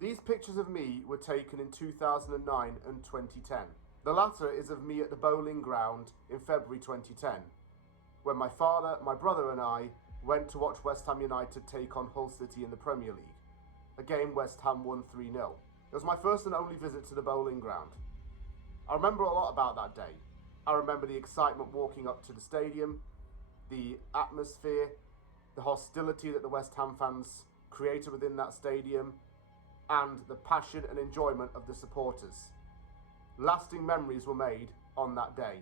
These pictures of me were taken in 2009 and 2010. The latter is of me at the bowling ground in February 2010, when my father, my brother and I went to watch West Ham United take on Hull City in the Premier League, a game West Ham won 3-0. It was my first and only visit to the bowling ground. I remember a lot about that day. I remember the excitement walking up to the stadium, the atmosphere, the hostility that the West Ham fans created within that stadium, and the passion and enjoyment of the supporters. Lasting memories were made on that day.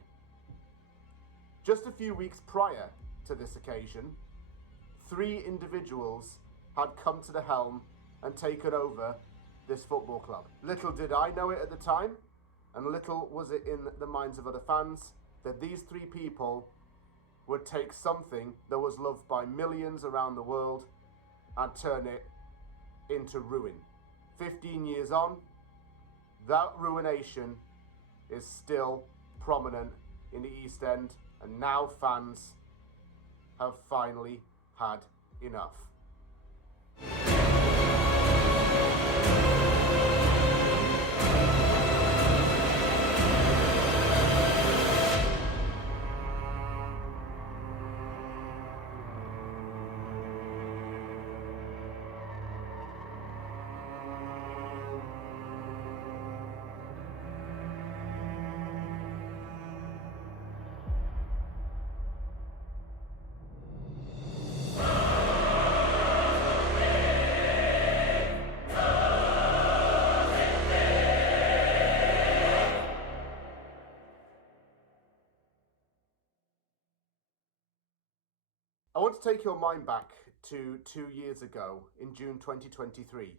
Just a few weeks prior to this occasion, 3 individuals had come to the helm and taken over this football club. Little did I know it at the time, and little was it in the minds of other fans, that these 3 people would take something that was loved by millions around the world and turn it into ruin. 15 years on, that ruination is still prominent in the East End, and now fans have finally had enough. I want to take your mind back to 2 years ago in June 2023.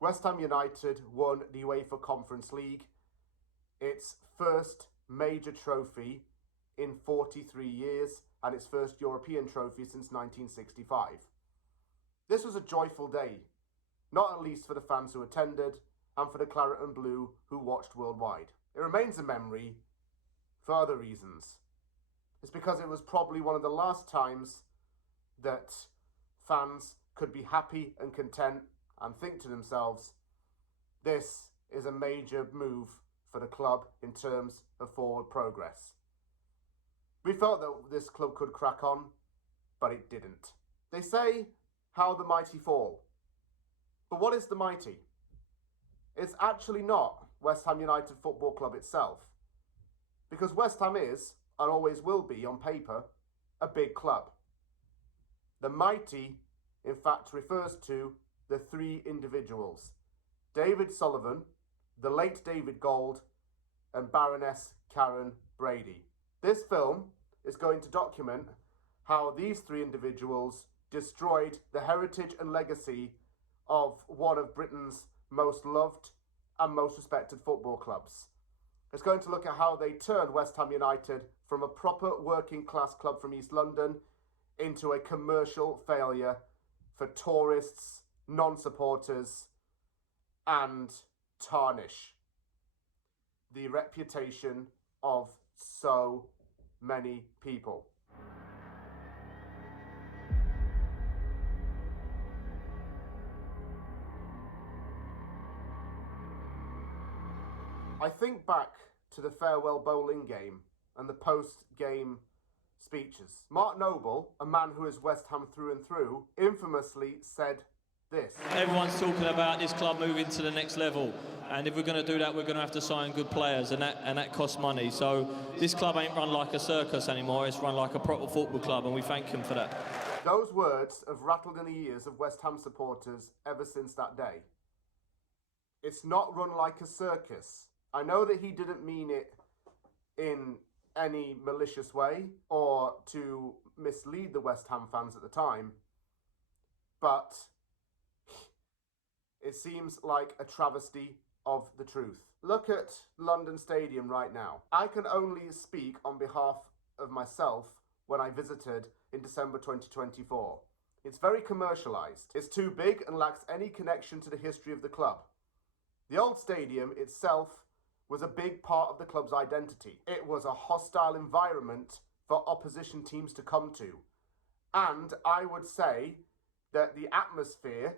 West Ham United won the UEFA Conference League, its first major trophy in 43 years and its first European trophy since 1965. This was a joyful day, not at least for the fans who attended and for the Claret and Blue who watched worldwide. It remains a memory for other reasons. It's because it was probably one of the last times that fans could be happy and content and think to themselves, this is a major move for the club in terms of forward progress. We felt that this club could crack on, but it didn't. They say, how the mighty fall. But what is the mighty? It's actually not West Ham United Football Club itself, because West Ham is, and always will be on paper, a big club. The mighty, in fact, refers to the 3 individuals, David Sullivan, the late David Gold, and Baroness Karen Brady. This film is going to document how these 3 individuals destroyed the heritage and legacy of one of Britain's most loved and most respected football clubs. It's going to look at how they turned West Ham United from a proper working class club from East London into a commercial failure for tourists, non-supporters, and tarnish the reputation of so many people. I think back to the farewell bowling game and the post-game speeches. Mark Noble, a man who is West Ham through and through, infamously said this. Everyone's talking about this club moving to the next level, and if we're going to do that, we're going to have to sign good players, and that costs money. So this club ain't run like a circus anymore, it's run like a proper football club, and we thank him for that. Those words have rattled in the ears of West Ham supporters ever since that day. It's not run like a circus. I know that he didn't mean it in any malicious way or to mislead the West Ham fans at the time, but it seems like a travesty of the truth. Look at London Stadium right now. I can only speak on behalf of myself when I visited in December 2024. It's very commercialised. It's too big and lacks any connection to the history of the club. The old stadium itself was a big part of the club's identity. It was a hostile environment for opposition teams to come to. And I would say that the atmosphere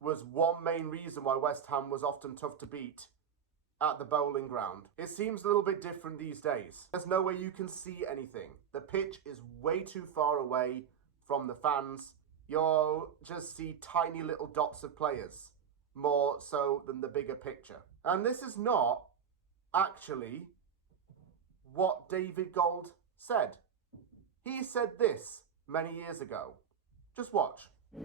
was one main reason why West Ham was often tough to beat at the bowling ground. It seems a little bit different these days. There's no way you can see anything. The pitch is way too far away from the fans. You'll just see tiny little dots of players, more so than the bigger picture. And this is not actually what David Gold said. He said this many years ago. Just watch.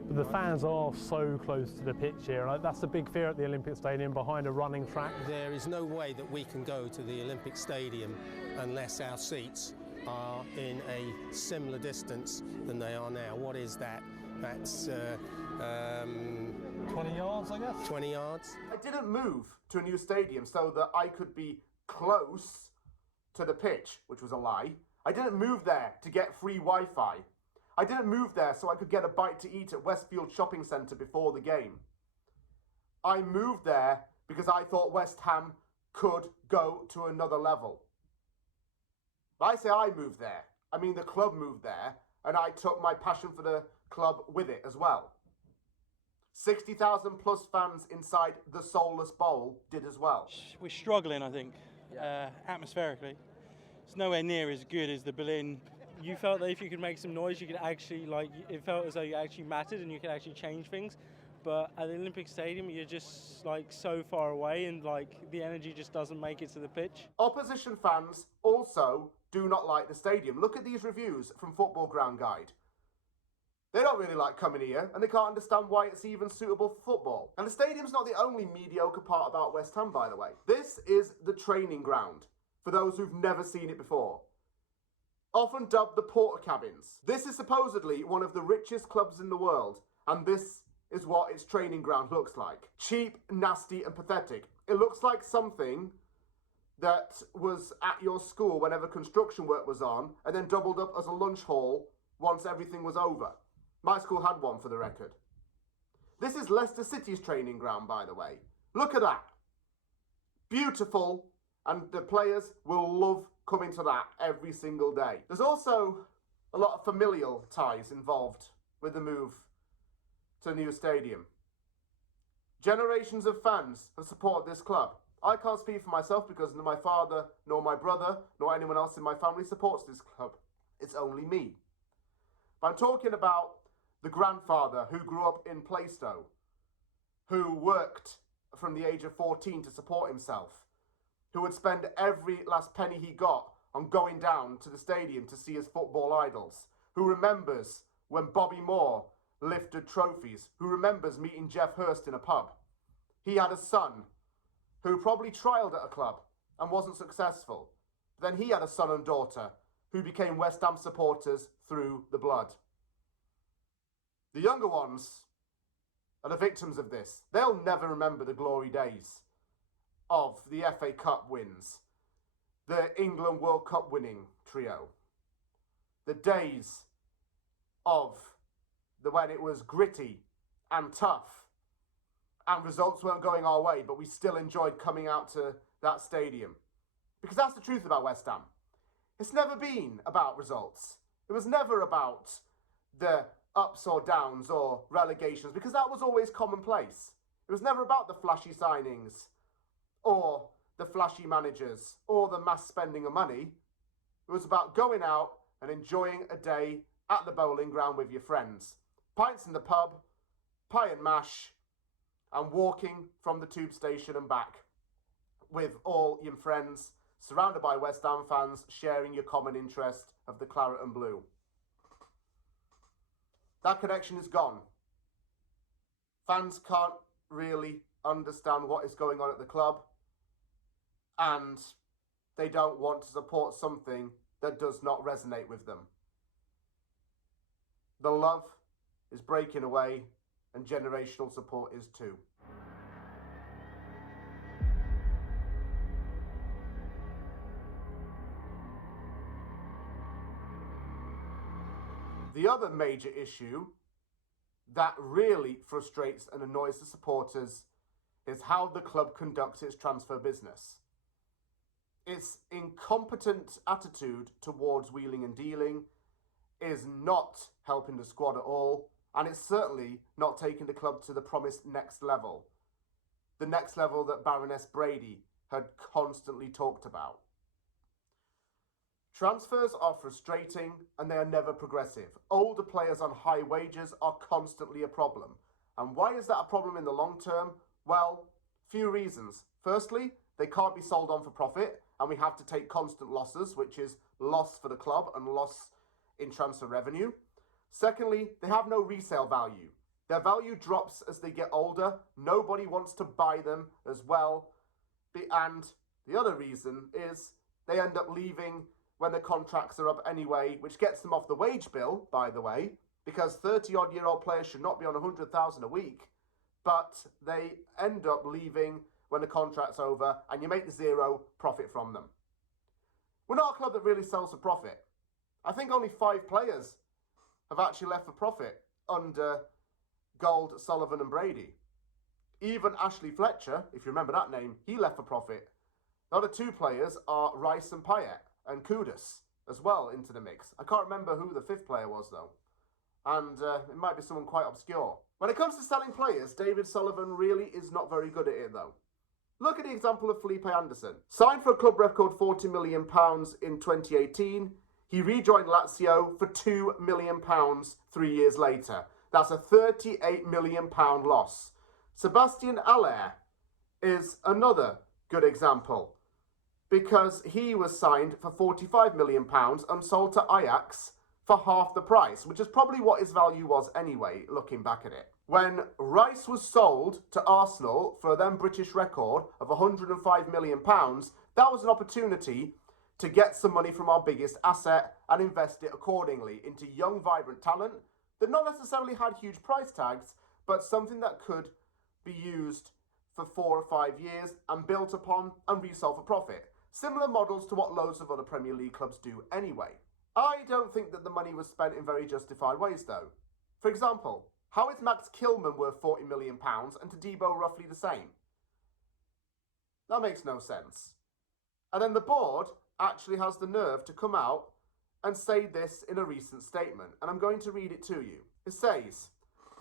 But the fans are so close to the pitch here, and that's the big fear at the Olympic Stadium, behind a running track. There is no way that we can go to the Olympic Stadium unless our seats are in a similar distance than they are now. What is that? That's 20 yards, I guess? 20 yards. I didn't move to a new stadium so that I could be close to the pitch, which was a lie. I didn't move there to get free Wi-Fi. I didn't move there so I could get a bite to eat at Westfield Shopping Centre before the game. I moved there because I thought West Ham could go to another level. I say I moved there. I mean the club moved there, and I took my passion for the club with it as well. 60,000 plus fans inside the Soulless Bowl did as well. We're struggling, I think, atmospherically. It's nowhere near as good as the Berlin. You felt that if you could make some noise, you could actually, it felt as though you actually mattered and you could actually change things. But at the Olympic Stadium, you're just so far away, and the energy just doesn't make it to the pitch. Opposition fans also do not like the stadium. Look at these reviews from Football Ground Guide. They don't really like coming here, and they can't understand why it's even suitable for football. And the stadium's not the only mediocre part about West Ham, by the way. This is the training ground, for those who've never seen it before. Often dubbed the Porter Cabins. This is supposedly one of the richest clubs in the world, and this is what its training ground looks like. Cheap, nasty, and pathetic. It looks like something that was at your school whenever construction work was on, and then doubled up as a lunch hall once everything was over. My school had one, for the record. This is Leicester City's training ground, by the way. Look at that. Beautiful, and the players will love coming to that every single day. There's also a lot of familial ties involved with the move to a new stadium. Generations of fans have supported this club. I can't speak for myself because neither my father, nor my brother, nor anyone else in my family supports this club. It's only me. But I'm talking about the grandfather who grew up in Plaistow, who worked from the age of 14 to support himself, who would spend every last penny he got on going down to the stadium to see his football idols, who remembers when Bobby Moore lifted trophies, who remembers meeting Jeff Hurst in a pub. He had a son who probably trialled at a club and wasn't successful. Then he had a son and daughter who became West Ham supporters through the blood. The younger ones are the victims of this. They'll never remember the glory days of the FA Cup wins, the England World Cup winning trio, the days of when it was gritty and tough and results weren't going our way, but we still enjoyed coming out to that stadium. Because that's the truth about West Ham. It's never been about results. It was never about the ups or downs or relegations, because that was always commonplace. It was never about the flashy signings or the flashy managers or the mass spending of money. It was about going out and enjoying a day at the bowling ground with your friends. Pints in the pub, pie and mash, and walking from the tube station and back with all your friends, surrounded by West Ham fans, sharing your common interest of the claret and blue. That connection is gone. Fans can't really understand what is going on at the club, and they don't want to support something that does not resonate with them. The love is breaking away, and generational support is too. The other major issue that really frustrates and annoys the supporters is how the club conducts its transfer business. Its incompetent attitude towards wheeling and dealing is not helping the squad at all, and it's certainly not taking the club to the promised next level. The next level that Baroness Brady had constantly talked about. Transfers are frustrating and they are never progressive. Older players on high wages are constantly a problem. And why is that a problem in the long term? Well, few reasons. Firstly, they can't be sold on for profit, and we have to take constant losses, which is loss for the club and loss in transfer revenue. Secondly, they have no resale value. Their value drops as they get older. Nobody wants to buy them as well. And the other reason is they end up leaving when their contracts are up anyway, which gets them off the wage bill, by the way, because 30-odd-year-old players should not be on $100,000 a week, but they end up leaving when the contract's over, and you make zero profit from them. We're not a club that really sells for profit. I think only 5 players have actually left for profit under Gold, Sullivan and Brady. Even Ashley Fletcher, if you remember that name, he left for profit. The other 2 players are Rice and Payet, and Kudus as well into the mix. I can't remember who the 5th player was though. And it might be someone quite obscure. When it comes to selling players, David Sullivan really is not very good at it though. Look at the example of Felipe Anderson. Signed for a club record £40 million in 2018, he rejoined Lazio for £2 million 3 years later. That's a £38 million loss. Sebastian Aller is another good example, because he was signed for £45 million and sold to Ajax for half the price, which is probably what his value was anyway, looking back at it. When Rice was sold to Arsenal for a then British record of £105 million, that was an opportunity to get some money from our biggest asset and invest it accordingly into young, vibrant talent that not necessarily had huge price tags, but something that could be used for 4 or 5 years and built upon and resold for profit. Similar models to what loads of other Premier League clubs do anyway. I don't think that the money was spent in very justified ways though. For example, how is Max Kilman worth £40 million and Todibo roughly the same? That makes no sense. And then the board actually has the nerve to come out and say this in a recent statement, and I'm going to read it to you. It says,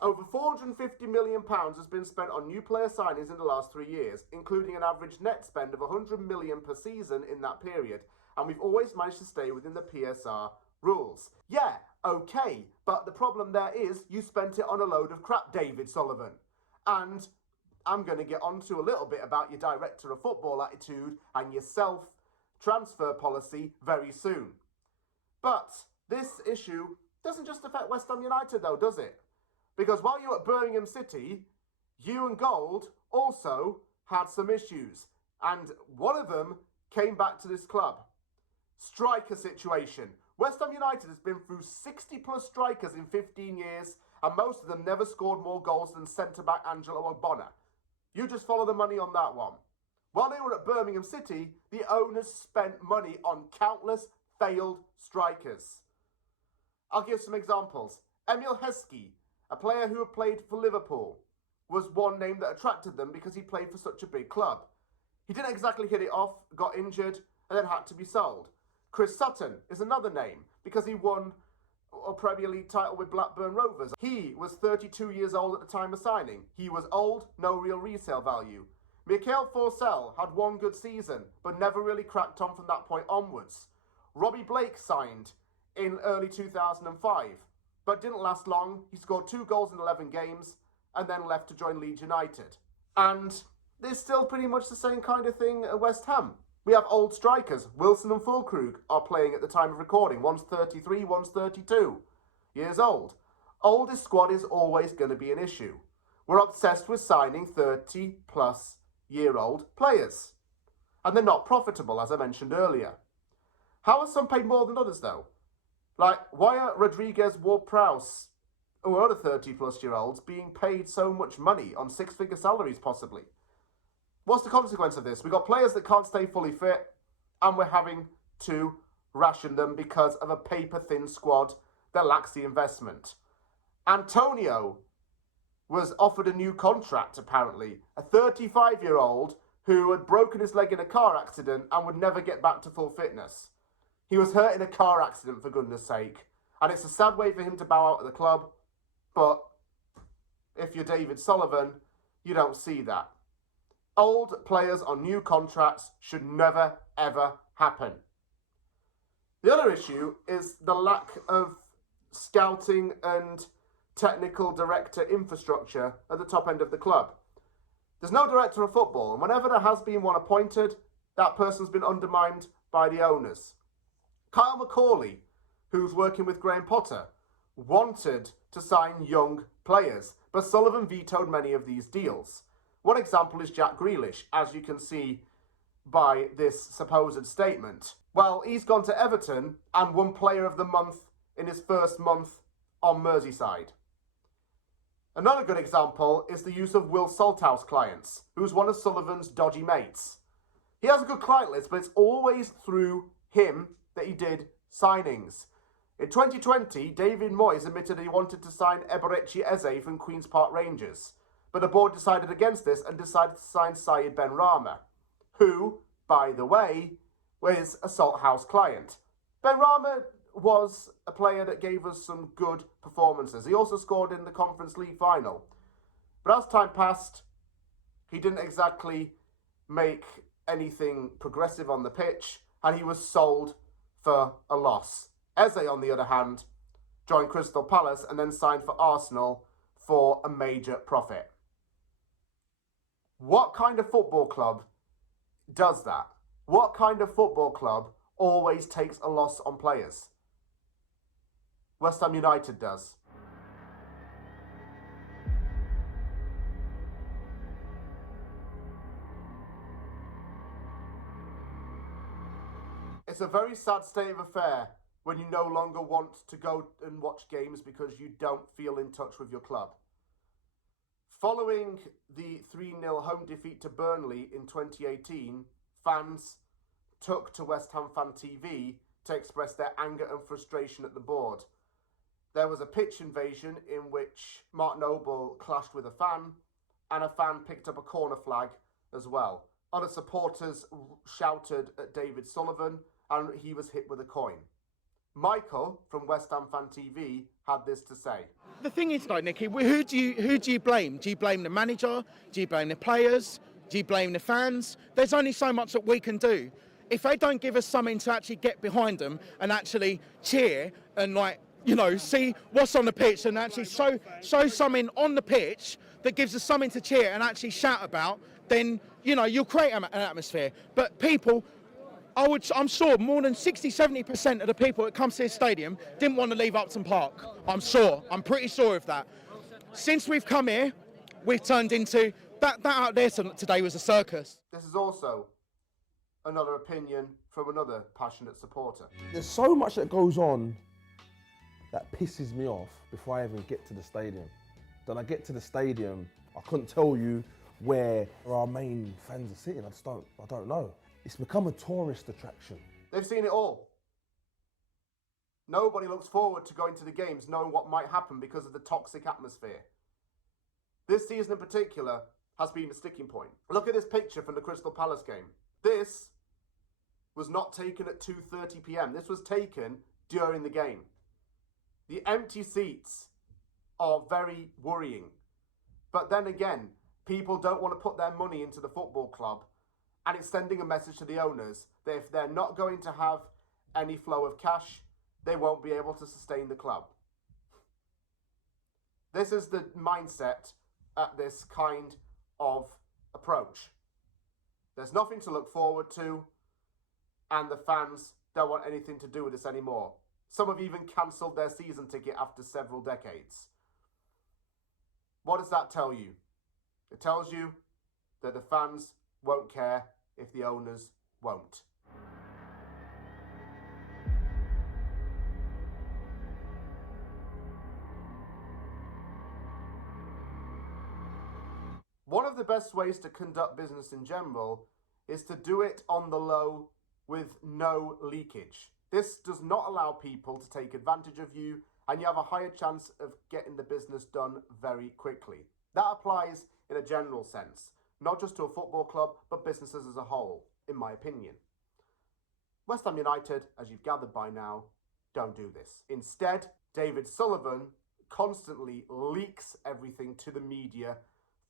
over £450 million has been spent on new player signings in the last 3 years, including an average net spend of £100 million per season in that period, and we've always managed to stay within the PSR rules. Yeah, okay, but the problem there is you spent it on a load of crap, David Sullivan. And I'm going to get onto a little bit about your director of football attitude and your self-transfer policy very soon. But this issue doesn't just affect West Ham United though, does it? Because while you were at Birmingham City, you and Gold also had some issues. And one of them came back to this club. Striker situation. West Ham United has been through 60 plus strikers in 15 years, and most of them never scored more goals than centre-back Angelo Ogbonna. You just follow the money on that one. While they were at Birmingham City, the owners spent money on countless failed strikers. I'll give some examples. Emil Heskey, a player who had played for Liverpool, was one name that attracted them because he played for such a big club. He didn't exactly hit it off, got injured, and then had to be sold. Chris Sutton is another name because he won a Premier League title with Blackburn Rovers. He was 32 years old at the time of signing. He was old, no real resale value. Mikael Forsell had one good season, but never really cracked on from that point onwards. Robbie Blake signed in early 2005, but didn't last long. He scored 2 goals in 11 games and then left to join Leeds United. And there's still pretty much the same kind of thing at West Ham. We have old strikers. Wilson and Fulkrug are playing at the time of recording. One's 33, one's 32 years old. Oldest squad is always going to be an issue. We're obsessed with signing 30-plus-year-old players. And they're not profitable, as I mentioned earlier. How are some paid more than others, though? Like, why are Rodriguez, Ward-Prowse, or other 30-plus-year-olds being paid so much money on 6-figure salaries, possibly? What's the consequence of this? We've got players that can't stay fully fit, and we're having to ration them because of a paper-thin squad that lacks the investment. Antonio was offered a new contract, apparently. A 35-year-old who had broken his leg in a car accident and would never get back to full fitness. He was hurt in a car accident, for goodness sake. And it's a sad way for him to bow out of the club. But if you're David Sullivan, you don't see that. Old players on new contracts should never, ever happen. The other issue is the lack of scouting and technical director infrastructure at the top end of the club. There's no director of football, and whenever there has been one appointed, that person's been undermined by the owners. Kyle McCauley, who's working with Graham Potter, wanted to sign young players, but Sullivan vetoed many of these deals. One example is Jack Grealish, as you can see by this supposed statement. Well, he's gone to Everton and won Player of the Month in his first month on Merseyside. Another good example is the use of Will Salthouse clients, who's one of Sullivan's dodgy mates. He has a good client list, but it's always through him that he did signings. In 2020, David Moyes admitted he wanted to sign Eberechi Eze from Queen's Park Rangers, but the board decided against this and decided to sign Syed Benrahma, who, by the way, was a Salthouse client. Benrahma was a player that gave us some good performances. He also scored in the Conference League final. But as time passed, he didn't exactly make anything progressive on the pitch, and he was sold for a loss. Eze, on the other hand, joined Crystal Palace and then signed for Arsenal for a major profit. What kind of football club does that? What kind of football club always takes a loss on players? West Ham United does. It's a very sad state of affair when you no longer want to go and watch games because you don't feel in touch with your club. Following the 3-0 home defeat to Burnley in 2018, fans took to West Ham Fan TV to express their anger and frustration at the board. There was a pitch invasion in which Mark Noble clashed with a fan, and a fan picked up a corner flag as well. Other supporters shouted at David Sullivan, and he was hit with a coin. Michael from West Ham Fan TV had this to say. The thing is, though, Nicky, who do you blame? Do you blame the manager? Do you blame the players? Do you blame the fans? There's only so much that we can do. If they don't give us something to actually get behind them and actually cheer and, like, you know, see what's on the pitch and actually show something on the pitch that gives us something to cheer and actually shout about, then, you know, you'll create an atmosphere. But people, I'm sure more than 60-70% of the people that come to this stadium didn't want to leave Upton Park. I'm pretty sure of that. Since we've come here, we've turned into, that out there today was a circus. This is also another opinion from another passionate supporter. There's so much that goes on that pisses me off before I even get to the stadium. Then I get to the stadium, I couldn't tell you where our main fans are sitting. I don't know. It's become a tourist attraction. They've seen it all. Nobody looks forward to going to the games knowing what might happen because of the toxic atmosphere. This season in particular has been a sticking point. Look at this picture from the Crystal Palace game. This was not taken at 2:30 p.m. This was taken during the game. The empty seats are very worrying. But then again, people don't want to put their money into the football club, and it's sending a message to the owners that if they're not going to have any flow of cash, they won't be able to sustain the club. This is the mindset at this kind of approach. There's nothing to look forward to, and the fans don't want anything to do with this anymore. Some have even cancelled their season ticket after several decades. What does that tell you? It tells you that the fans won't care if the owners won't. One of the best ways to conduct business in general is to do it on the low with no leakage. This does not allow people to take advantage of you, and you have a higher chance of getting the business done very quickly. That applies in a general sense, not just to a football club, but businesses as a whole, in my opinion. West Ham United, as you've gathered by now, don't do this. Instead, David Sullivan constantly leaks everything to the media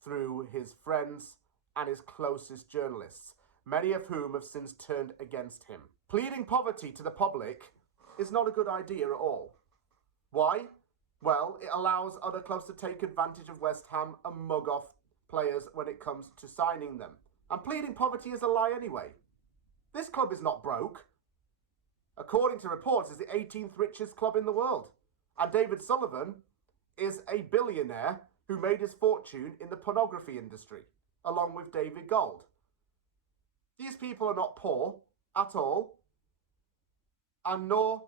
through his friends and his closest journalists, many of whom have since turned against him. Pleading poverty to the public is not a good idea at all. Why? Well, it allows other clubs to take advantage of West Ham and mug off players when it comes to signing them. And pleading poverty is a lie anyway. This club is not broke. According to reports, it's the 18th richest club in the world. And David Sullivan is a billionaire who made his fortune in the pornography industry, along with David Gold. These people are not poor at all, and nor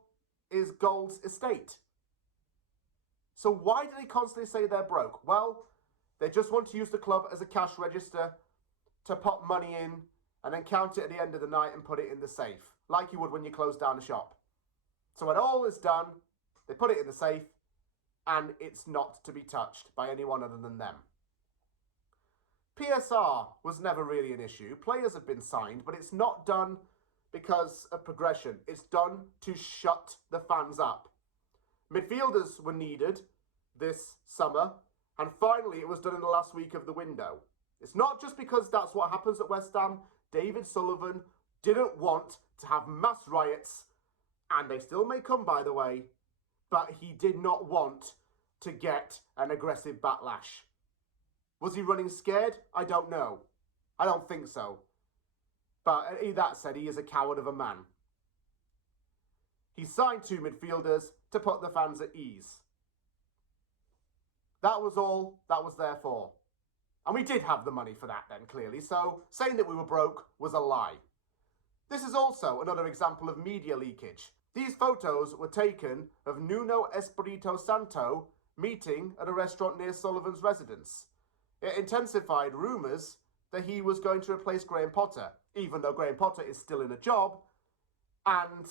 is Gold's estate. So why do they constantly say they're broke? Well, they just want to use the club as a cash register to put money in and then count it at the end of the night and put it in the safe, like you would when you close down a shop. So when all is done, they put it in the safe and it's not to be touched by anyone other than them. PSR was never really an issue. Players have been signed, but it's not done because of progression. It's done to shut the fans up. Midfielders were needed this summer, and finally it was done in the last week of the window. It's not just because that's what happens at West Ham. David Sullivan didn't want to have mass riots, and they still may come, by the way, but he did not want to get an aggressive backlash. Was he running scared? I don't know. I don't think so. But that said, he is a coward of a man. He signed 2 midfielders to put the fans at ease. That was all that was there for. And we did have the money for that then, clearly, so saying that we were broke was a lie. This is also another example of media leakage. These photos were taken of Nuno Espirito Santo meeting at a restaurant near Sullivan's residence. It intensified rumours that he was going to replace Graham Potter, even though Graham Potter is still in a job and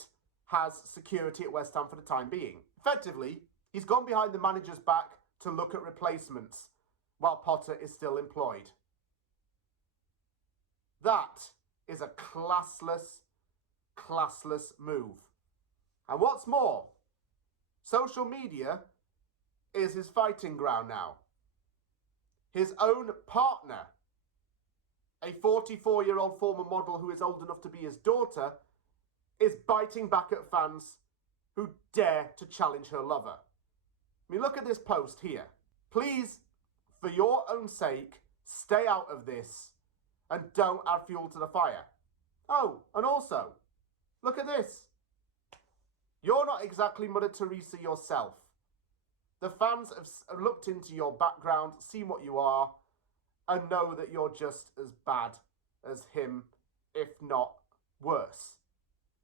has security at West Ham for the time being. Effectively, he's gone behind the manager's back to look at replacements while Potter is still employed. That is a classless move. And what's more, social media is his fighting ground now. His own partner, a 44-year-old former model who is old enough to be his daughter, is biting back at fans who dare to challenge her lover. I mean, look at this post here. Please, for your own sake, stay out of this and don't add fuel to the fire. Oh, and also, look at this. You're not exactly Mother Teresa yourself. The fans have looked into your background, seen what you are, and know that you're just as bad as him, if not worse,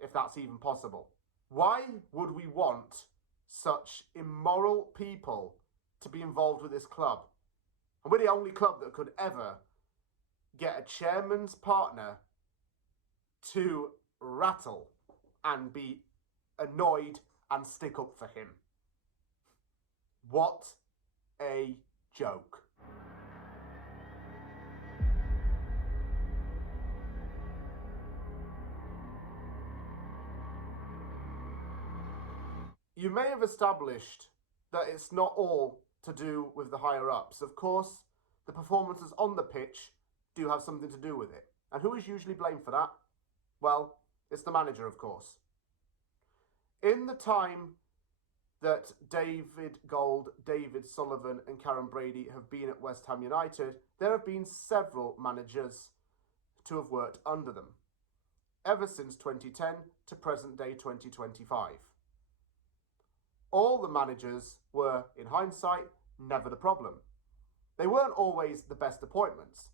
if that's even possible. Why would we want such immoral people to be involved with this club? And we're the only club that could ever get a chairman's partner to rattle and be annoyed and stick up for him. What a joke. You may have established that it's not all to do with the higher-ups. Of course, the performances on the pitch do have something to do with it. And who is usually blamed for that? Well, it's the manager, of course. In the time that David Gold, David Sullivan and Karen Brady have been at West Ham United, there have been several managers to have worked under them, ever since 2010 to present day 2025. All the managers were, in hindsight, never the problem. They weren't always the best appointments,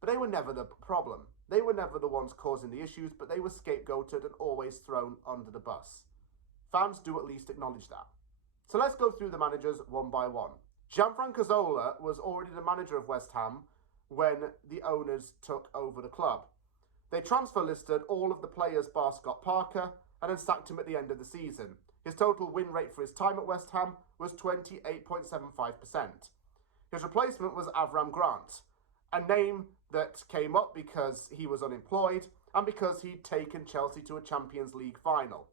but they were never the problem. They were never the ones causing the issues, but they were scapegoated and always thrown under the bus. Fans do at least acknowledge that. So let's go through the managers one by one. Gianfranco Zola was already the manager of West Ham when the owners took over the club. They transfer listed all of the players bar Scott Parker and then sacked him at the end of the season. His total win rate for his time at West Ham was 28.75%. His replacement was Avram Grant, a name that came up because he was unemployed and because he'd taken Chelsea to a Champions League final.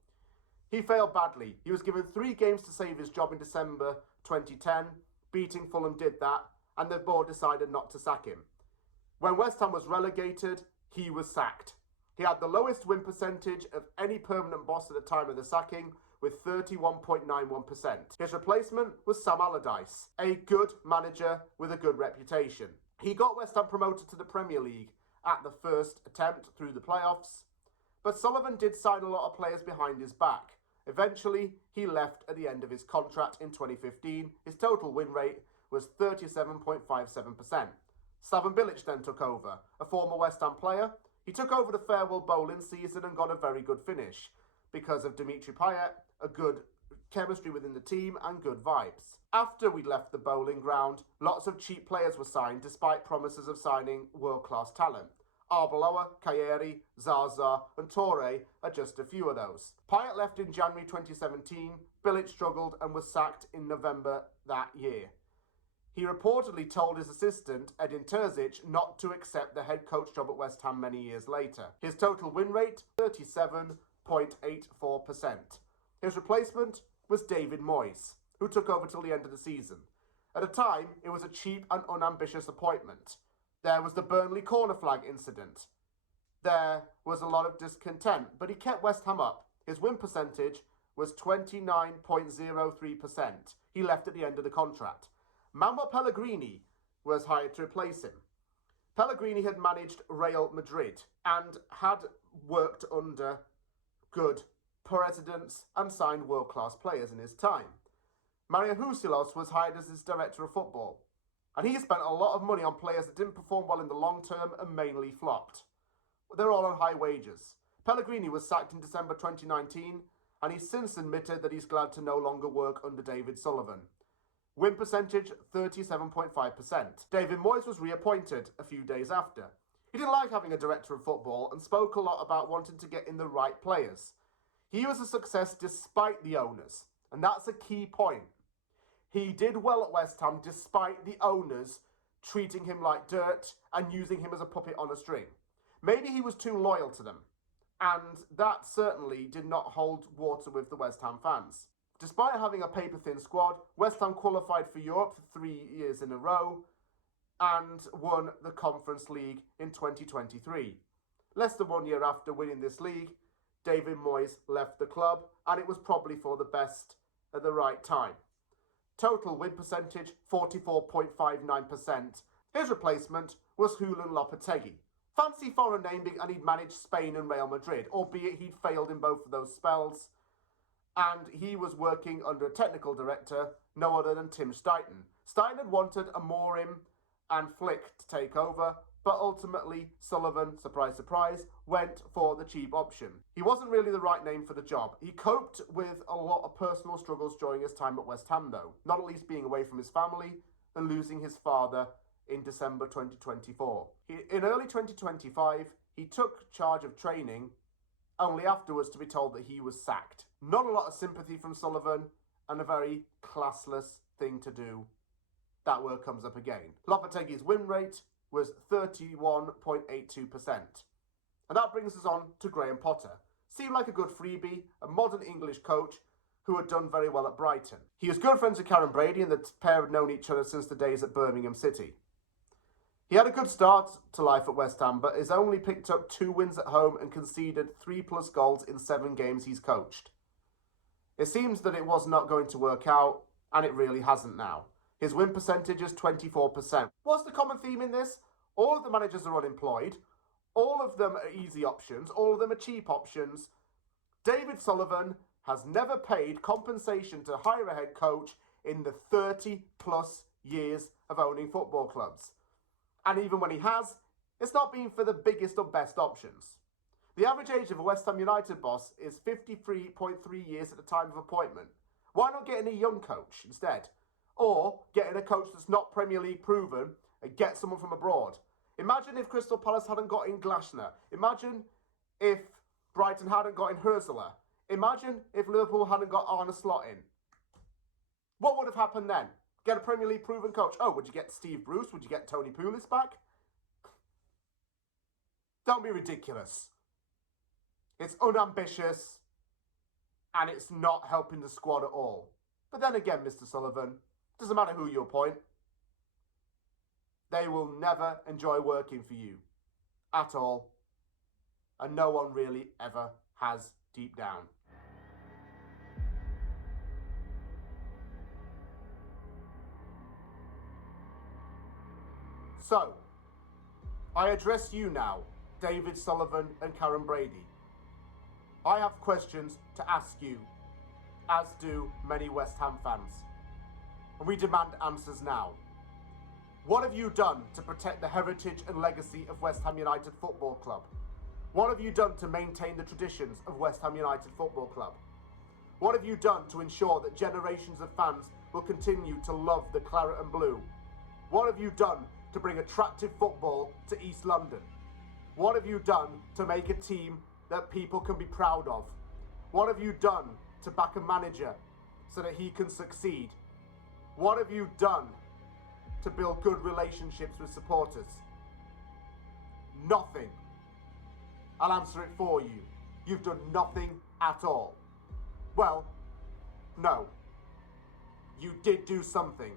He failed badly. He was given 3 games to save his job in December 2010, beating Fulham did that, and the board decided not to sack him. When West Ham was relegated, he was sacked. He had the lowest win percentage of any permanent boss at the time of the sacking, with 31.91%. His replacement was Sam Allardyce, a good manager with a good reputation. He got West Ham promoted to the Premier League at the first attempt through the playoffs, but Sullivan did sign a lot of players behind his back. Eventually, he left at the end of his contract in 2015. His total win rate was 37.57%. Slaven Bilic then took over, a former West Ham player. He took over the farewell bowling season and got a very good finish because of Dimitri Payet, a good chemistry within the team and good vibes. After we left the bowling ground, lots of cheap players were signed despite promises of signing world-class talent. Arbeloa, Kairi, Zaza and Torre are just a few of those. Payet left in January 2017, Bilic struggled and was sacked in November that year. He reportedly told his assistant, Edin Terzic, not to accept the head coach job at West Ham many years later. His total win rate, 37.84%. His replacement was David Moyes, who took over till the end of the season. At the time, it was a cheap and unambitious appointment. There was the Burnley corner flag incident. There was a lot of discontent, but he kept West Ham up. His win percentage was 29.03%. He left at the end of the contract. Manuel Pellegrini was hired to replace him. Pellegrini had managed Real Madrid and had worked under good presidents and signed world-class players in his time. Mario Husilos was hired as his director of football, and he spent a lot of money on players that didn't perform well in the long term and mainly flopped. They're all on high wages. Pellegrini was sacked in December 2019, and he's since admitted that he's glad to no longer work under David Sullivan. Win percentage, 37.5%. David Moyes was reappointed a few days after. He didn't like having a director of football and spoke a lot about wanting to get in the right players. He was a success despite the owners, and that's a key point. He did well at West Ham despite the owners treating him like dirt and using him as a puppet on a string. Maybe he was too loyal to them, and that certainly did not hold water with the West Ham fans. Despite having a paper-thin squad, West Ham qualified for Europe for 3 years in a row and won the Conference League in 2023. Less than 1 year after winning this league, David Moyes left the club, and it was probably for the best at the right time. Total win percentage, 44.59%. His replacement was Julen Lopetegui. Fancy foreign naming, and he'd managed Spain and Real Madrid, albeit he'd failed in both of those spells. And he was working under a technical director, no other than Tim Steidten. Steidten had wanted Amorim and Flick to take over, but ultimately Sullivan, surprise, surprise, went for the cheap option. He wasn't really the right name for the job. He coped with a lot of personal struggles during his time at West Ham though, not at least being away from his family and losing his father in December 2024. In early 2025, he took charge of training, only afterwards to be told that he was sacked. Not a lot of sympathy from Sullivan, and a very classless thing to do. That word comes up again. Lopetegui's win rate was 31.82%. And that brings us on to Graham Potter. Seemed like a good freebie, a modern English coach who had done very well at Brighton. He was good friends with Karen Brady, and the pair had known each other since the days at Birmingham City. He had a good start to life at West Ham, but has only picked up 2 wins at home and conceded 3+ goals in 7 games he's coached. It seems that it was not going to work out, and it really hasn't now. His win percentage is 24%. What's the common theme in this? All of the managers are unemployed. All of them are easy options. All of them are cheap options. David Sullivan has never paid compensation to hire a head coach in the 30+ years of owning football clubs. And even when he has, it's not been for the biggest or best options. The average age of a West Ham United boss is 53.3 years at the time of appointment. Why not get in a young coach instead? Or get in a coach that's not Premier League proven and get someone from abroad. Imagine if Crystal Palace hadn't got in Glasner. Imagine if Brighton hadn't got in Hurzeler. Imagine if Liverpool hadn't got Arne Slot in. What would have happened then? Get a Premier League proven coach. Oh, would you get Steve Bruce? Would you get Tony Pulis back? Don't be ridiculous. It's unambitious, and it's not helping the squad at all. But then again, Mr. Sullivan, Doesn't matter who you appoint. They will never enjoy working for you at all. And no one really ever has deep down. So, I address you now, David Sullivan and Karen Brady. I have questions to ask you, as do many West Ham fans. And we demand answers now. What have you done to protect the heritage and legacy of West Ham United Football Club? What have you done to maintain the traditions of West Ham United Football Club? What have you done to ensure that generations of fans will continue to love the claret and blue? What have you done to bring attractive football to East London? What have you done to make a team that people can be proud of? What have you done to back a manager so that he can succeed? What have you done to build good relationships with supporters? Nothing. I'll answer it for you. You've done nothing at all. Well, no. You did do something.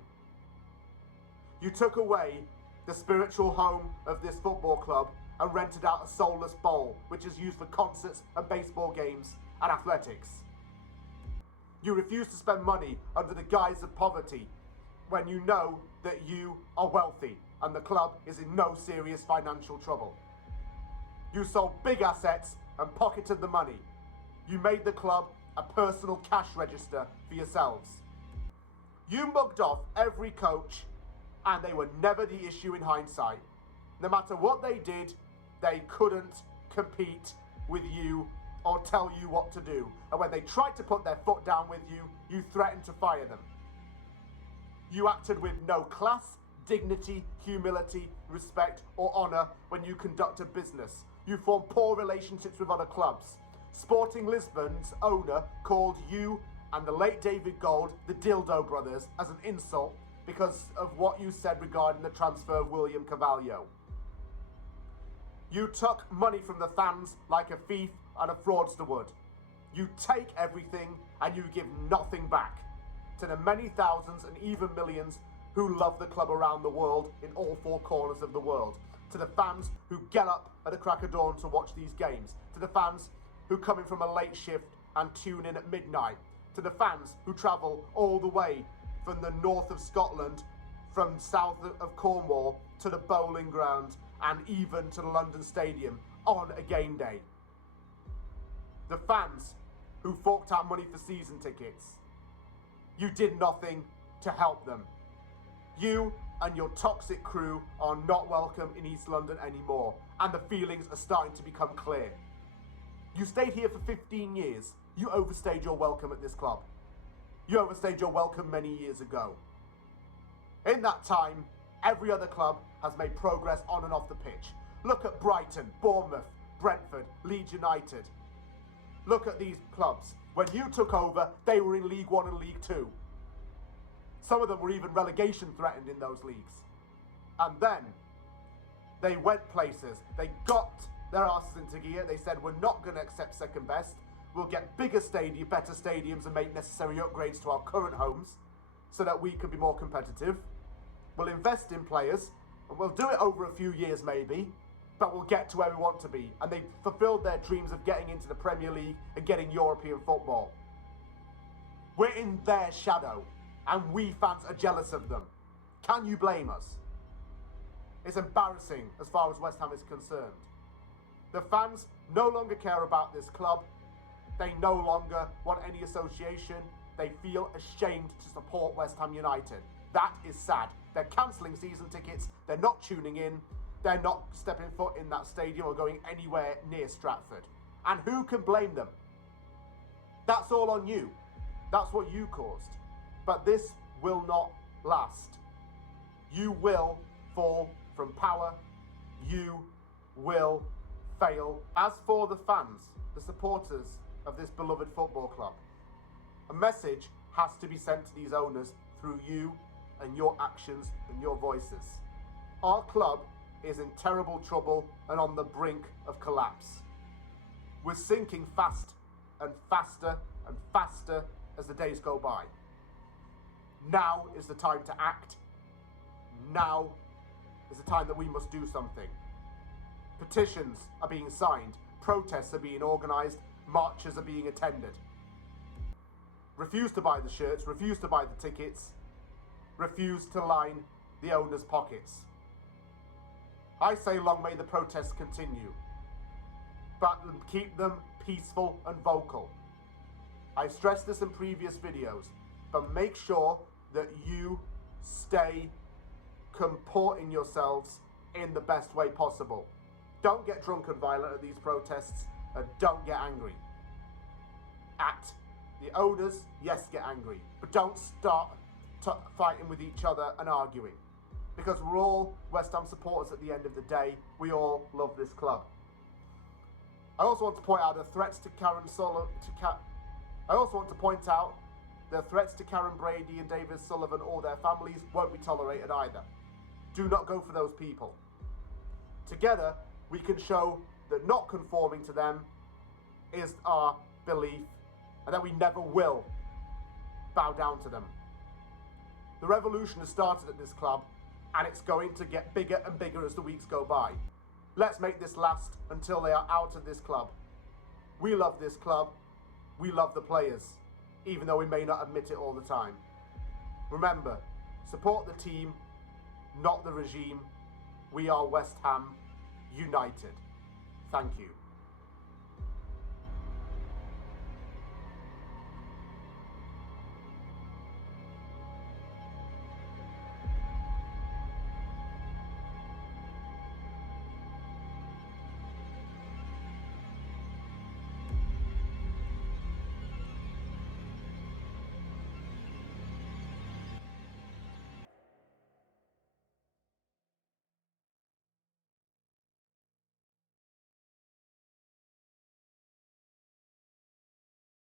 You took away the spiritual home of this football club and rented out a soulless bowl, which is used for concerts and baseball games and athletics. You refuse to spend money under the guise of poverty when you know that you are wealthy and the club is in no serious financial trouble. You sold big assets and pocketed the money. You made the club a personal cash register for yourselves. You mugged off every coach, and they were never the issue in hindsight. No matter what they did, they couldn't compete with you or tell you what to do. And when they tried to put their foot down with you, you threatened to fire them. You acted with no class, dignity, humility, respect, or honour when you conducted business. You formed poor relationships with other clubs. Sporting Lisbon's owner called you and the late David Gold the Dildo Brothers as an insult because of what you said regarding the transfer of William Carvalho. You took money from the fans like a thief and a fraudster would. You take everything and you give nothing back to the many thousands and even millions who love the club around the world in all four corners of the world. To the fans who get up at the crack of dawn to watch these games. To the fans who come in from a late shift and tune in at midnight. To the fans who travel all the way from the north of Scotland, from south of Cornwall to the bowling ground and even to the London Stadium on a game day. The fans who forked out money for season tickets. You did nothing to help them. You and your toxic crew are not welcome in East London anymore, and the feelings are starting to become clear. You stayed here for 15 years. You overstayed your welcome at this club. You overstayed your welcome many years ago. In that time, every other club has made progress on and off the pitch. Look at Brighton, Bournemouth, Brentford, Leeds United. Look at these clubs. When you took over, they were in League One and League Two. Some of them were even relegation threatened in those leagues. And then they went places. They got their asses into gear. They said, we're not going to accept second best. We'll get better stadiums and make necessary upgrades to our current homes so that we can be more competitive. We'll invest in players, and we'll do it over a few years maybe, but we'll get to where we want to be. And they fulfilled their dreams of getting into the Premier League and getting European football. We're in their shadow, and we fans are jealous of them. Can you blame us? It's embarrassing as far as West Ham is concerned. The fans no longer care about this club. They no longer want any association. They feel ashamed to support West Ham United. That is sad. They're cancelling season tickets. They're not tuning in. They're not stepping foot in that stadium or going anywhere near Stratford. And who can blame them? That's all on you. That's what you caused. But this will not last. You will fall from power. You will fail. As for the fans, the supporters of this beloved football club, a message has to be sent to these owners through you and your actions and your voices. Our club is in terrible trouble and on the brink of collapse. We're sinking fast and faster and faster as the days go by. Now is the time to act. Now is the time that we must do something. Petitions are being signed, protests are being organised, marches are being attended. Refuse to buy the shirts, refuse to buy the tickets, refuse to line the owners' pockets. I say long may the protests continue, but keep them peaceful and vocal. I've stressed this in previous videos, but make sure that you stay comporting yourselves in the best way possible. Don't get drunk and violent at these protests, and don't get angry. At the owners, yes, get angry, but don't start fighting with each other and arguing, because we're all West Ham supporters at the end of the day. We all love this club. I also want to point out the threats to Karen Brady and David Sullivan or their families won't be tolerated either. Do not go for those people. Together, we can show that not conforming to them is our belief, and that we never will bow down to them. The revolution has started at this club, and it's going to get bigger and bigger as the weeks go by. Let's make this last until they are out of this club. We love this club. We love the players, even though we may not admit it all the time. Remember, support the team, not the regime. We are West Ham United. Thank you.